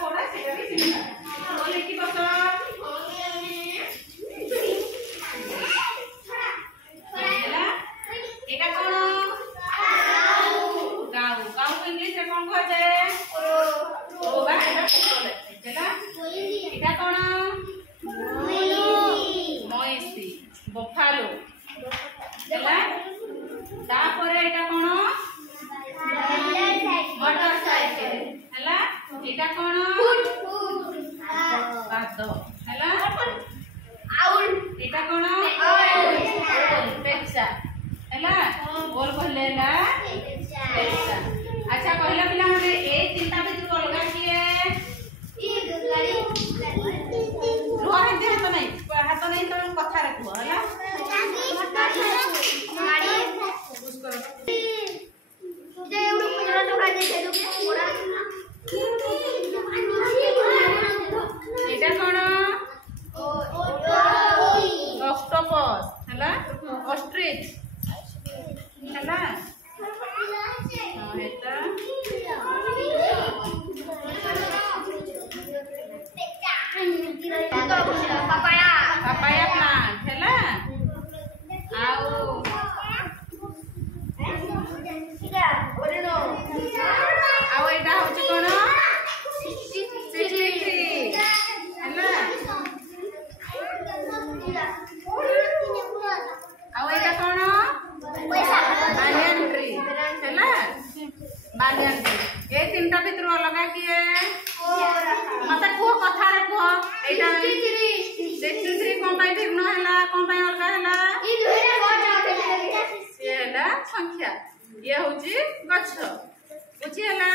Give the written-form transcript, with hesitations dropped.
कोड़ा सेटा भी चिन्ह बोले कि बस एटा कोन गाऊ गाऊ इंग्लिश रे कोन कह जाए ओ बा एटा चला एटा कोन मोइसी बफालो चला तापर एटा कोन मोटरसाइकिल हला एटा कोन पाद हला आउल एटा कोन पेक्षा हला बोल कहलेला पेक्षा। अच्छा कहला पिला हमरे ए चिंता भीतर अलगा किए रोह दे हाथ नहीं तो कथा रखबो हला गाड़ी पुश करो जे एवढं पुरा तो काय दे दो कोडा एटा कोन ऑक्टोपस हला ऑस्ट्रिच हला हेता पापाया पापाया प्लांट हला आओ आओ एटा होचे कोन सिट्री हला आओ एटा कोन बालियन ट्री हला बालियन ट्री ए तीनटा भीतर अलगा किए मते को कथा रे को एटा सिट्री कोन पाई ठीक न हला कोन पाई अलगा हला ई दुहेरा गछ ये हला संख्या ये होची गछ बुझी हला